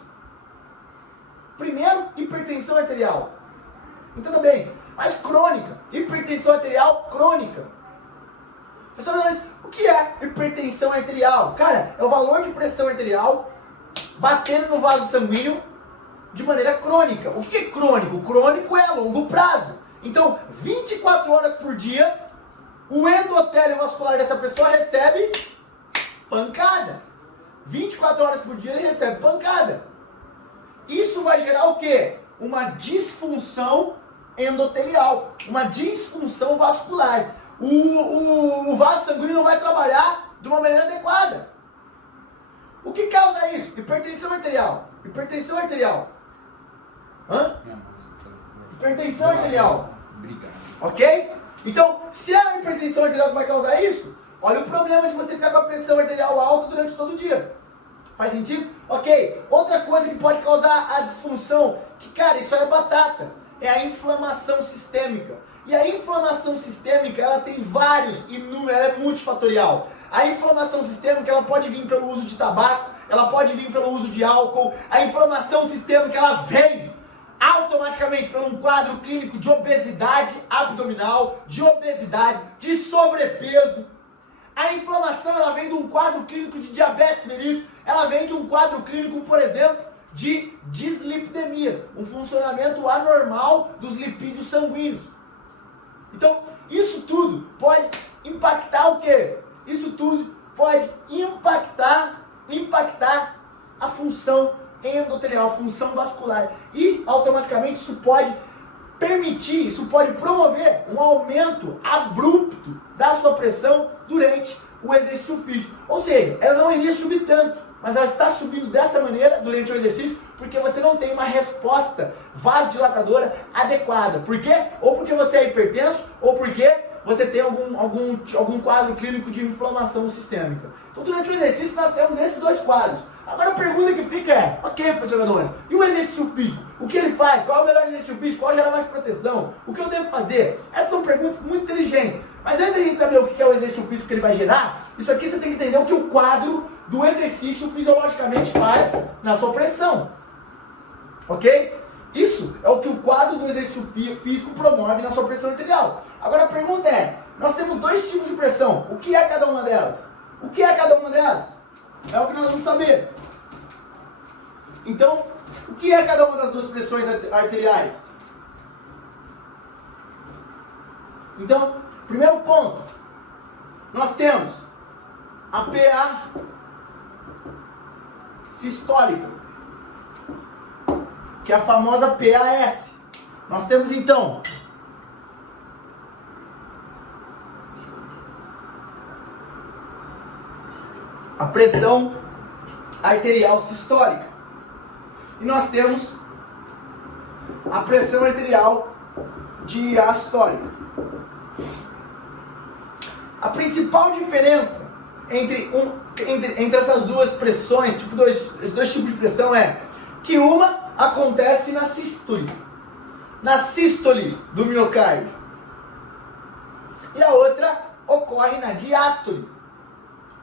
Primeiro, hipertensão arterial. Entenda bem, mas crônica. Hipertensão arterial crônica. Professor Nunes, o que é hipertensão arterial? Cara, é o valor de pressão arterial batendo no vaso sanguíneo de maneira crônica. O que é crônico? Crônico é a longo prazo. Então, 24 horas por dia, o endotélio vascular dessa pessoa recebe pancada. 24 horas por dia ele recebe pancada. Isso vai gerar o quê? Uma disfunção endotelial, uma disfunção vascular. O vaso sanguíneo não vai trabalhar de uma maneira adequada. O que causa isso? Hipertensão arterial. Hipertensão arterial. Hã? Hipertensão arterial. Obrigado. Ok? Então, se é a hipertensão arterial que vai causar isso, olha o problema de você ficar com a pressão arterial alta durante todo o dia. Faz sentido? Ok. Outra coisa que pode causar a disfunção, que cara, isso aí é batata, é a inflamação sistêmica. E a inflamação sistêmica, ela tem vários, ela é multifatorial. A inflamação sistêmica, ela pode vir pelo uso de tabaco, ela pode vir pelo uso de álcool. A inflamação sistêmica, ela vem automaticamente por um quadro clínico de obesidade abdominal, de obesidade, de sobrepeso. A inflamação, ela vem de um quadro clínico de diabetes mellitus, ela vem de um quadro clínico, por exemplo, de dislipidemias, um funcionamento anormal dos lipídios sanguíneos. Então, isso tudo pode impactar o quê? Isso tudo pode impactar a função endotelial, a função vascular. E, automaticamente, isso pode permitir, isso pode promover um aumento abrupto da sua pressão durante o exercício físico. Ou seja, ela não iria subir tanto, mas ela está subindo dessa maneira durante o exercício porque você não tem uma resposta vasodilatadora adequada. Por quê? Ou porque você é hipertenso, ou porque você tem algum quadro clínico de inflamação sistêmica. Então, durante o exercício, nós temos esses dois quadros. Agora, a pergunta que fica é, ok, professor Adonis, e o exercício físico? O que ele faz? Qual é o melhor exercício físico? Qual gera mais proteção? O que eu devo fazer? Essas são perguntas muito inteligentes. Mas antes da gente saber o que é o exercício físico que ele vai gerar, isso aqui você tem que entender o que o quadro do exercício fisiologicamente faz na sua pressão. Ok? Isso é o que o quadro do exercício físico promove na sua pressão arterial. Agora a pergunta é, nós temos dois tipos de pressão. O que é cada uma delas? O que é cada uma delas? É o que nós vamos saber. Então, o que é cada uma das duas pressões arteriais? Então, primeiro ponto, nós temos a PA sistólica, que é a famosa PAS. Nós temos então a pressão arterial sistólica. E nós temos a pressão arterial diastólica. A principal diferença entre essas duas pressões, esses dois tipos de pressão é que uma acontece na sístole do miocárdio, e a outra ocorre na diástole.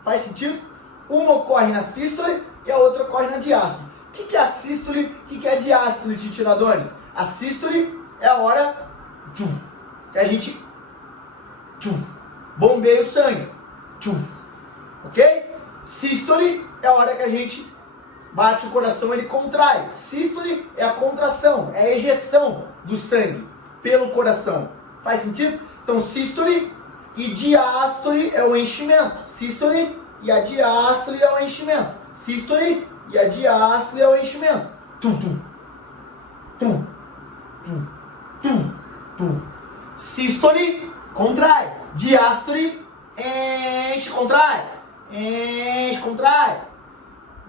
Faz sentido? Uma ocorre na sístole e a outra ocorre na diástole. O que é a sístole? O que é a diástole, Titila Adonis? A sístole é a hora que a gente bombeia o sangue. Ok? Sístole é a hora que a gente bate o coração, ele contrai. Sístole é a contração, é a ejeção do sangue pelo coração. Faz sentido? Então, sístole e diástole é o enchimento. Sístole e a diástole é o enchimento. Sístole e a diástole é o enchimento. Sístole, contrai. Diástole, enche, contrai. Enche, contrai.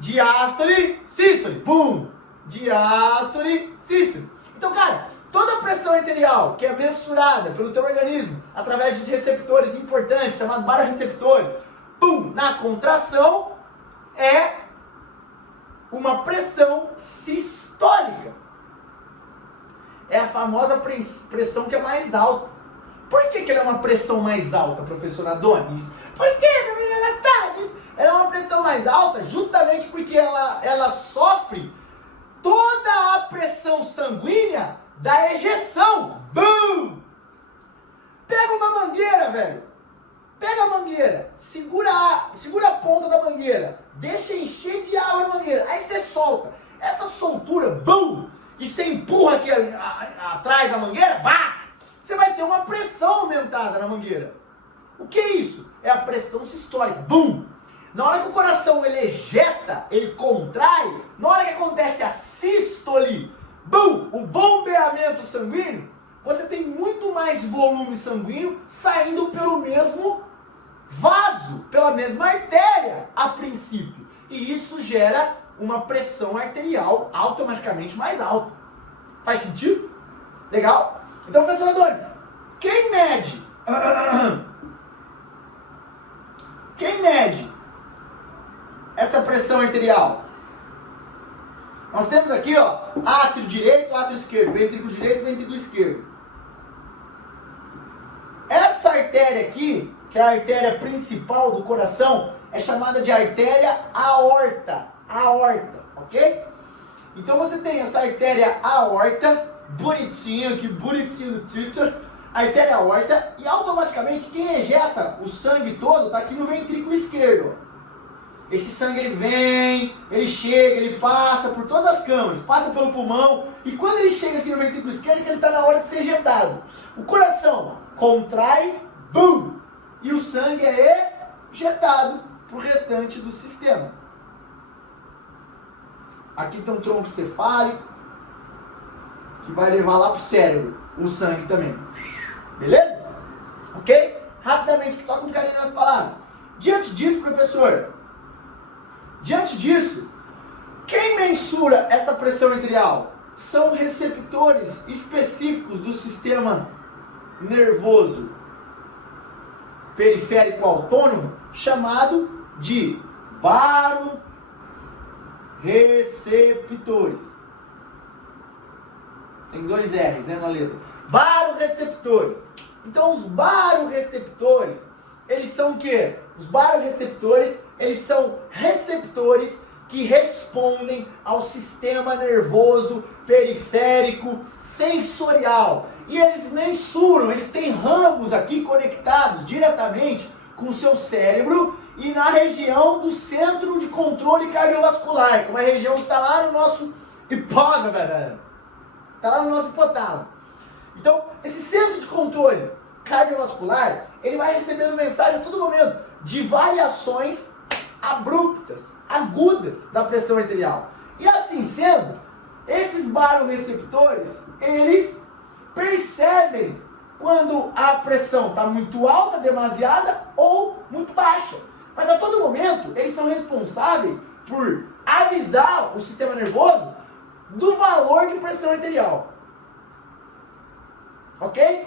diástole, sístole, bum, diástole, sístole. Então, cara, toda a pressão arterial que é mensurada pelo teu organismo através de receptores importantes, chamados baroreceptores, pum, na contração, é uma pressão sistólica. É a famosa pressão que é mais alta. Por que ela é uma pressão mais alta, professor Adonis? Por que, professor Adonis? Ela é uma pressão mais alta justamente porque ela sofre toda a pressão sanguínea da ejeção. Bum! Pega uma mangueira, velho. Pega a mangueira, segura a ponta da mangueira, deixa encher de água a mangueira, aí você solta. Essa soltura, bum! E você empurra aqui atrás da mangueira, bah! Você vai ter uma pressão aumentada na mangueira. O que é isso? É a pressão sistólica, bum! Na hora que o coração ele ejeta, ele contrai, na hora que acontece a sístole, bum! O bombeamento sanguíneo, você tem muito mais volume sanguíneo saindo pelo mesmo vaso, pela mesma artéria, a princípio. E isso gera uma pressão arterial automaticamente mais alta. Faz sentido? Legal? Então, professor Adonis, quem mede essa pressão arterial? Nós temos aqui, ó, átrio direito, átrio esquerdo, ventrículo direito, ventrículo esquerdo. Essa artéria aqui, que é a artéria principal do coração, é chamada de artéria aorta. Aorta, ok? Então você tem essa artéria aorta, bonitinha, que bonitinho no Twitter, artéria aorta, e automaticamente quem ejeta o sangue todo está aqui no ventrículo esquerdo. Esse sangue ele vem, ele chega, ele passa por todas as câmaras, passa pelo pulmão, e quando ele chega aqui no ventrículo esquerdo, ele está na hora de ser ejetado. O coração contrai, bum, e o sangue é ejetado para o restante do sistema. Aqui tem um tronco cefálico, que vai levar lá para o cérebro, o sangue também. Beleza? Ok? Rapidamente, que toca um carinho nas palavras. Diante disso, professor, quem mensura essa pressão arterial? São receptores específicos do sistema nervoso periférico autônomo, chamado de baroreceptores. Tem dois R's, né, na letra. Baroreceptores. Então, os baroreceptores, eles são o quê? Os baroreceptores, eles são receptores que respondem ao sistema nervoso periférico sensorial. E eles mensuram, eles têm ramos aqui conectados diretamente com o seu cérebro e na região do centro de controle cardiovascular, que é uma região que está lá no nosso hipótamo. Está lá no nosso hipotálamo. Então, esse centro de controle cardiovascular, ele vai recebendo mensagem a todo momento de variações abruptas, agudas da pressão arterial. E assim sendo, esses baroreceptores, eles percebem quando a pressão está muito alta, demasiada ou muito baixa. Mas a todo momento, eles são responsáveis por avisar o sistema nervoso do valor de pressão arterial. Ok?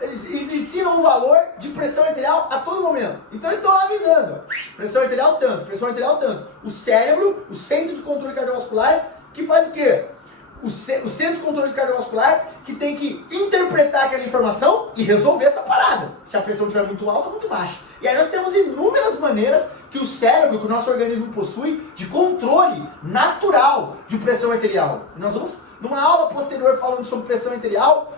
Eles ensinam o valor de pressão arterial a todo momento. Então eles estão avisando. Pressão arterial tanto, pressão arterial tanto. O cérebro, o centro de controle cardiovascular, que faz o quê? O centro de controle cardiovascular que tem que interpretar aquela informação e resolver essa parada. Se a pressão estiver muito alta ou muito baixa. E aí nós temos inúmeras maneiras que o cérebro, que o nosso organismo possui de controle natural de pressão arterial. E nós vamos, numa aula posterior falando sobre pressão arterial,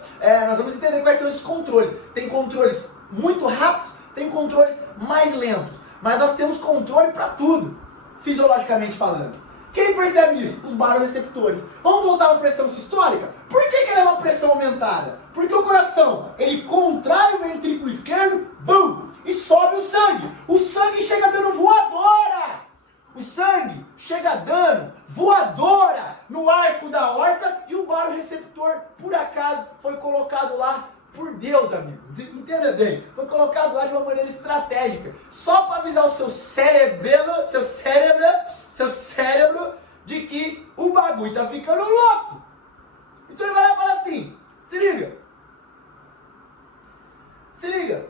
nós vamos entender quais são esses controles. Tem controles muito rápidos, tem controles mais lentos. Mas nós temos controle para tudo, fisiologicamente falando. Quem percebe isso? Os baroreceptores. Vamos voltar para a pressão sistólica? Por que ela é uma pressão aumentada? Porque o coração, ele contrai o ventrículo esquerdo, bum, e sobe o sangue. O sangue chega dando voadora. O sangue chega dando voadora no arco da aorta e o baroreceptor, por acaso, foi colocado lá por Deus, amigo. Entenda bem. Foi colocado gravar de uma maneira estratégica, só para avisar o seu cérebro de que o bagulho tá ficando louco. Então ele vai lá e fala assim, se liga,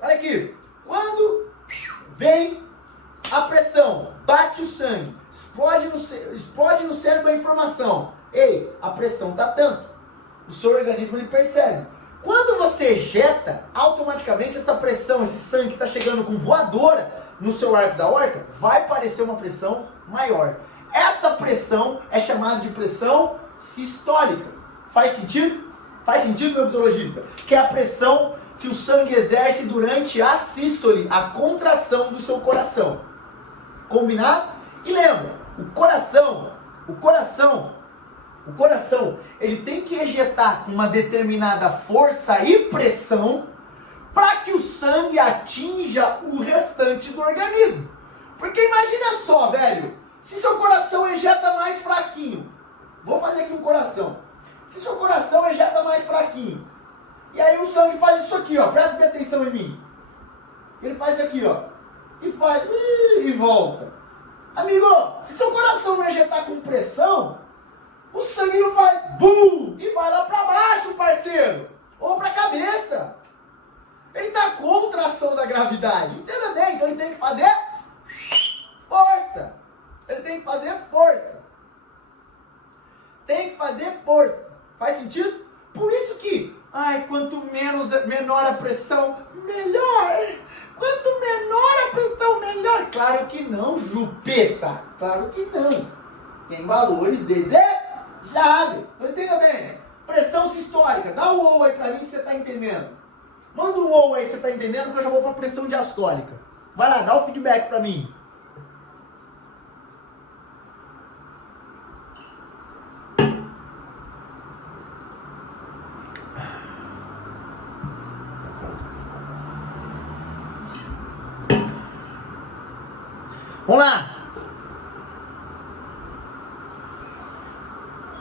olha aqui, quando vem a pressão, bate o sangue, explode no cérebro a informação, ei, a pressão tá tanto, o seu organismo ele percebe. Quando você ejeta, automaticamente essa pressão, esse sangue que está chegando com voadora no seu arco da aorta, vai parecer uma pressão maior. Essa pressão é chamada de pressão sistólica. Faz sentido? Faz sentido, meu fisiologista? Que é a pressão que o sangue exerce durante a sístole, a contração do seu coração. Combinado? E lembra, o coração, ele tem que ejetar com uma determinada força e pressão para que o sangue atinja o restante do organismo. Porque imagina só, velho, se seu coração ejeta mais fraquinho, vou fazer aqui um coração, se seu coração ejeta mais fraquinho, e aí o sangue faz isso aqui, ó, presta bem atenção em mim, ele faz isso aqui, ó, e faz, e volta. Amigo, se seu coração não ejetar com pressão, o sangue não faz bum e vai lá pra baixo, parceiro, ou pra cabeça. Ele tá contra a ação da gravidade, entenda bem, então ele tem que fazer força. Ele tem que fazer força. Tem que fazer força. Faz sentido? Por isso que, quanto menor a pressão, melhor. Quanto menor a pressão, melhor. Claro que não, Jupeta. Claro que não. Tem valores desejáveis. Entenda bem. Pressão sistólica. Dá um ou aí pra mim se você tá entendendo. Manda um ou aí se você tá entendendo que eu já vou pra pressão diastólica. Vai lá, dá o feedback pra mim. Vamos lá!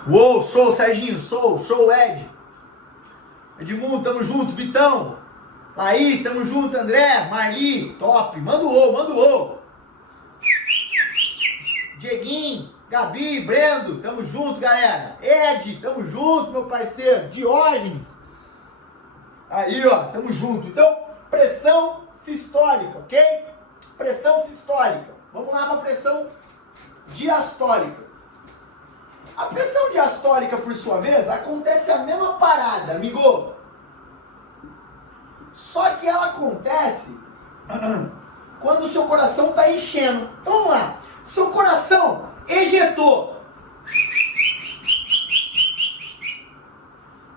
Uou, show, Serginho, show, Ed. Edmundo, tamo junto, Vitão. Laís, tamo junto, André, Marli, top. Manda o ô. Dieguinho, Gabi, Brendo, tamo junto, galera. Ed, tamo junto, meu parceiro. Diógenes. Aí, ó, tamo junto. Então, pressão sistólica, ok? Pressão sistólica. Vamos lá para a pressão diastólica. A pressão diastólica, por sua vez, acontece a mesma parada, amigo. Só que ela acontece quando o seu coração está enchendo. Então vamos lá. Seu coração ejetou.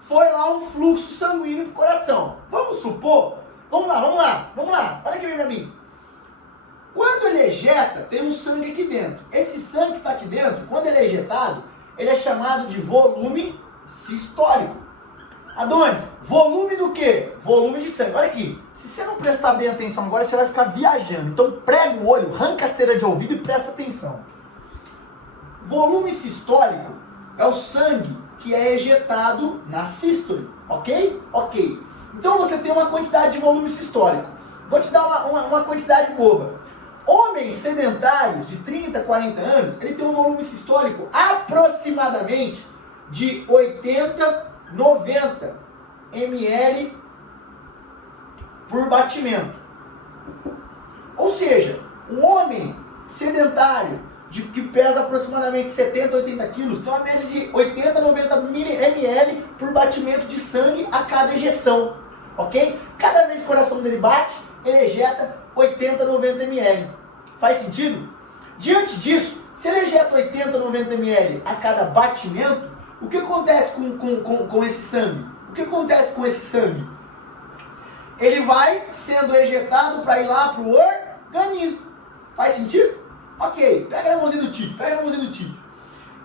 Foi lá um fluxo sanguíneo pro coração. Vamos supor. Vamos lá. Olha aqui pra mim. Quando ele ejeta, tem um sangue aqui dentro. Esse sangue que está aqui dentro, quando ele é ejetado, ele é chamado de volume sistólico. Adonis, volume do quê? Volume de sangue. Olha aqui, se você não prestar bem atenção agora, você vai ficar viajando. Então prega o olho, arranca a cera de ouvido e presta atenção. Volume sistólico é o sangue que é ejetado na sístole, ok? Ok. Então você tem uma quantidade de volume sistólico. Vou te dar uma quantidade boba. Homens sedentários de 30, 40 anos, ele tem um volume sistólico aproximadamente de 80, 90 ml por batimento. Ou seja, um homem sedentário que pesa aproximadamente 70, 80 quilos tem uma média de 80, 90 ml por batimento de sangue a cada ejeção. Ok? Cada vez que o coração dele bate, ele ejeta 80, 90 ml. Faz sentido? Diante disso, se ele ejeta 80, 90 ml a cada batimento, o que acontece com esse sangue? O que acontece com esse sangue? Ele vai sendo ejetado para ir lá para o organismo. Faz sentido? Ok, pega na mãozinha do Tite,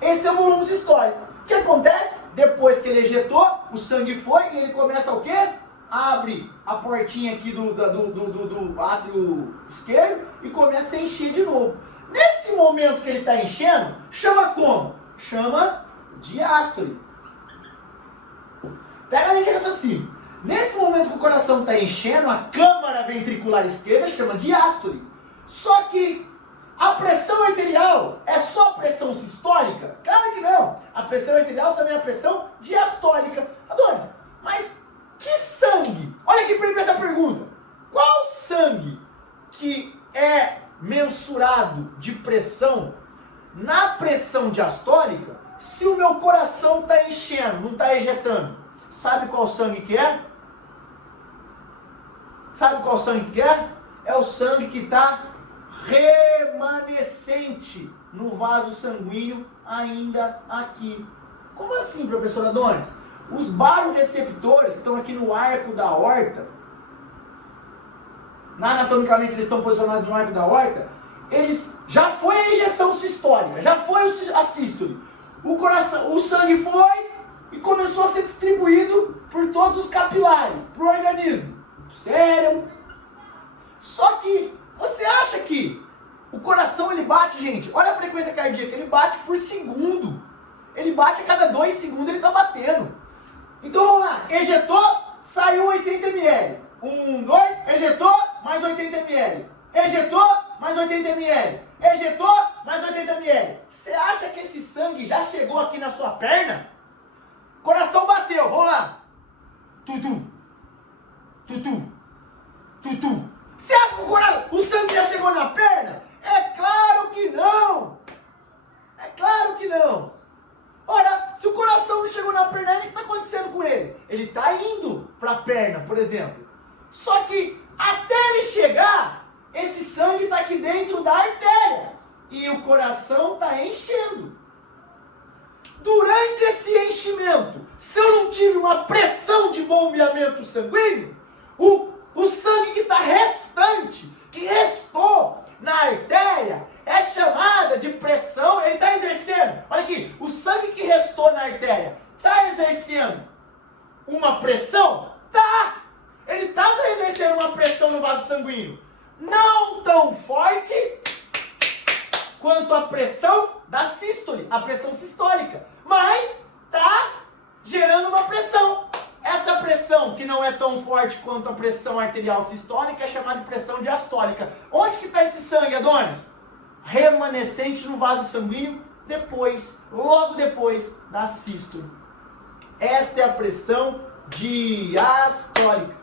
Esse é o volume sistólico. O que acontece? Depois que ele ejetou, o sangue foi e ele começa o quê? Abre a portinha aqui do átrio esquerdo e começa a encher de novo. Nesse momento que ele está enchendo, chama como? Chama diástole. Pega a linha de raciocínio. Nesse momento que o coração está enchendo, a câmara ventricular esquerda chama diástole. Só que a pressão arterial é só pressão sistólica? Claro que não. A pressão arterial também é a pressão diastólica. Adonis, mas que sangue? Olha aqui para mim essa pergunta. Qual sangue que é mensurado de pressão na pressão diastólica se o meu coração está enchendo, não está ejetando? Sabe qual sangue que é? Sabe qual sangue que é? É o sangue que está remanescente no vaso sanguíneo ainda aqui. Como assim, professor Adonis? Os baroreceptores que estão aqui no arco da aorta, anatomicamente eles estão posicionados no arco da aorta, eles já foi a injeção sistólica, já foi a sístole. O sangue foi e começou a ser distribuído por todos os capilares, para o organismo, pro cérebro. Só que você acha que o coração ele bate, gente, olha a frequência cardíaca, ele bate por segundo. Ele bate a cada 2 segundos, ele está batendo. Então vamos lá, ejetou, saiu 80 ml. 1, 2, ejetou, mais 80 ml. Ejetou, mais 80 ml. Ejetou, mais 80 ml. Você acha que esse sangue já chegou aqui na sua perna? Coração bateu, vamos lá. Tutu, tutu, tutu. Você acha que o sangue já chegou na perna? É claro que não! É claro que não! Ora, se o coração não chegou na perna, o que está acontecendo com ele? Ele está indo para a perna, por exemplo. Só que até ele chegar, esse sangue está aqui dentro da artéria. E o coração está enchendo. Durante esse enchimento, se eu não tive uma pressão de bombeamento sanguíneo, o sangue que está restante, que restou na artéria, é chamada de pressão, ele está exercendo. Olha aqui, o sangue que restou na artéria está exercendo uma pressão? Tá! Ele está exercendo uma pressão no vaso sanguíneo. Não tão forte quanto a pressão da sístole, a pressão sistólica. Mas está gerando uma pressão. Essa pressão, que não é tão forte quanto a pressão arterial sistólica, é chamada de pressão diastólica. Onde que está esse sangue, Adonis? Remanescente no vaso sanguíneo, logo depois da sístole. Essa é a pressão diastólica.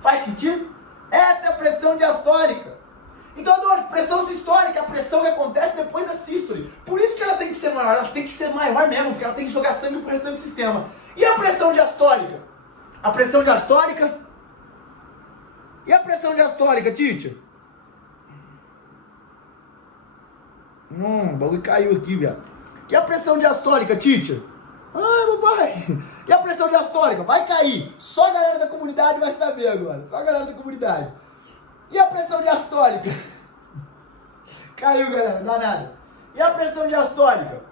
Faz sentido? Essa é a pressão diastólica. Então, Adonis, pressão sistólica é a pressão que acontece depois da sístole. Por isso que ela tem que ser maior, ela tem que ser maior mesmo, porque ela tem que jogar sangue para o restante do sistema. E a pressão diastólica? A pressão diastólica? E a pressão diastólica, teacher? O bagulho caiu aqui, viado. E a pressão diastólica, teacher? Ai, papai. E a pressão diastólica? Vai cair. Só a galera da comunidade vai saber agora. Só a galera da comunidade. E a pressão diastólica? Caiu, galera. Dá nada. E a pressão diastólica?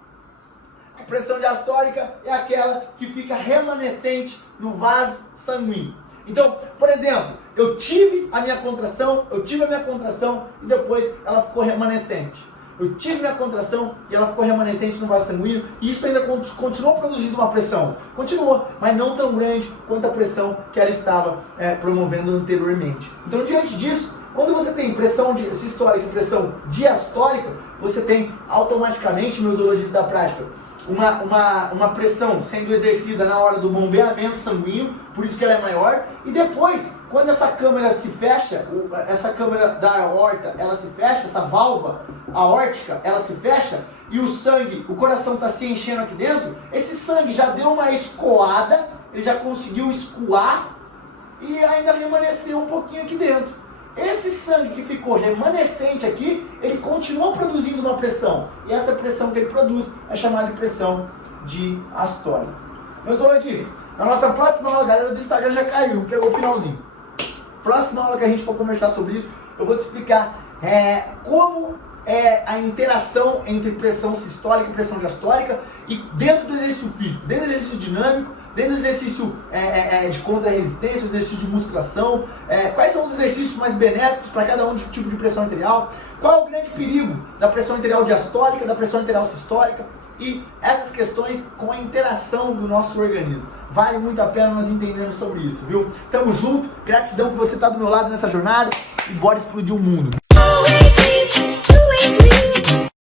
A pressão diastólica é aquela que fica remanescente no vaso sanguíneo. Então, por exemplo, eu tive a minha contração e depois ela ficou remanescente. Eu tive minha contração e ela ficou remanescente no vaso sanguíneo e isso ainda continuou produzindo uma pressão. Continuou, mas não tão grande quanto a pressão que ela estava promovendo anteriormente. Então, diante disso, quando você tem pressão sistólica e pressão diastólica, você tem automaticamente, meus urologistas da prática, uma pressão sendo exercida na hora do bombeamento sanguíneo, por isso que ela é maior, e depois, quando essa câmara se fecha, essa câmara da aorta, ela se fecha, essa válvula aórtica, ela se fecha, e o sangue, o coração está se enchendo aqui dentro, esse sangue já deu uma escoada, ele já conseguiu escoar, e ainda remanesceu um pouquinho aqui dentro. Esse sangue que ficou remanescente aqui, ele continua produzindo uma pressão. E essa pressão que ele produz é chamada de pressão diastólica. Meus urologistas, na nossa próxima aula, a galera do Instagram já caiu, pegou o finalzinho. Próxima aula que a gente for conversar sobre isso, eu vou te explicar como é a interação entre pressão sistólica e pressão diastólica e dentro do exercício físico, dentro do exercício dinâmico, dentro do exercício de contra-resistência, exercício de musculação, quais são os exercícios mais benéficos para cada um tipo de pressão arterial, qual é o grande perigo da pressão arterial diastólica, da pressão arterial sistólica, e essas questões com a interação do nosso organismo. Vale muito a pena nós entendermos sobre isso, viu? Tamo junto, gratidão por você estar do meu lado nessa jornada e bora explodir o mundo.